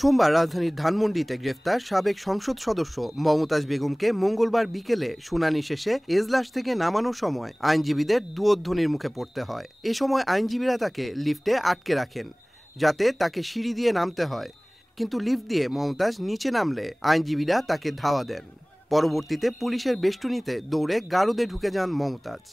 সোমবার রাজধানীর ধানমন্ডিতে গ্রেফতার সাবেক সংসদ সদস্য মমতাজ বেগমকে মঙ্গলবার বিকেলে শুনানি শেষে এজলাস থেকে নামানোর সময় আইনজীবীদের দুয়োধ্বনির মুখে পড়তে হয়। এ সময় আইনজীবীরা তাকে লিফটে আটকে রাখেন যাতে তাকে সিঁড়ি দিয়ে নামতে হয়, কিন্তু লিফট দিয়ে মমতাজ নিচে নামলে আইনজীবীরা তাকে ধাওয়া দেন। পরবর্তীতে পুলিশের বেষ্টনীতে দৌড়ে গারদে ঢুকে যান মমতাজ।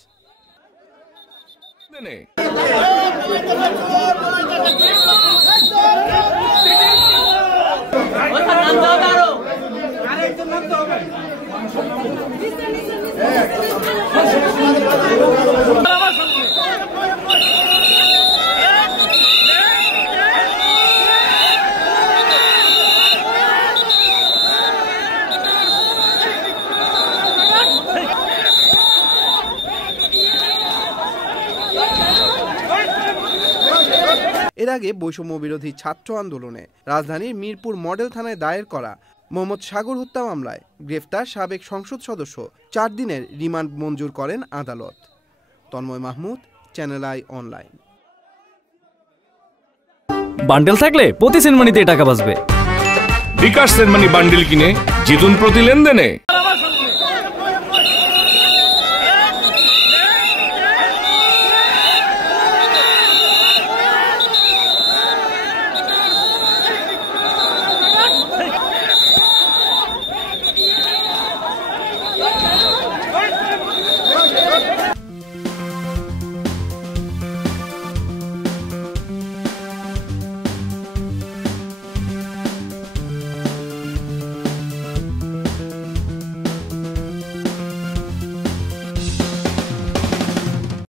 এর আগে বৈষম্য বিরোধী ছাত্র আন্দোলনে রাজধানীর মিরপুর মডেল থানায় দায়ের করা মোহাম্মদ সাগর হত্যা মামলায় গ্রেফতার সাবেক সংসদ সদস্য 4 দিনের রিমান্ড মঞ্জুর করেন আদালত। Tanmoy Mahmud, Channel I online. Bundle থাকলে প্রতি সেনমানিতে টাকা বাঁচবে। বিকাশ সেনমানি বান্ডেল কিনে জিতুন প্রতি লেনদেনে।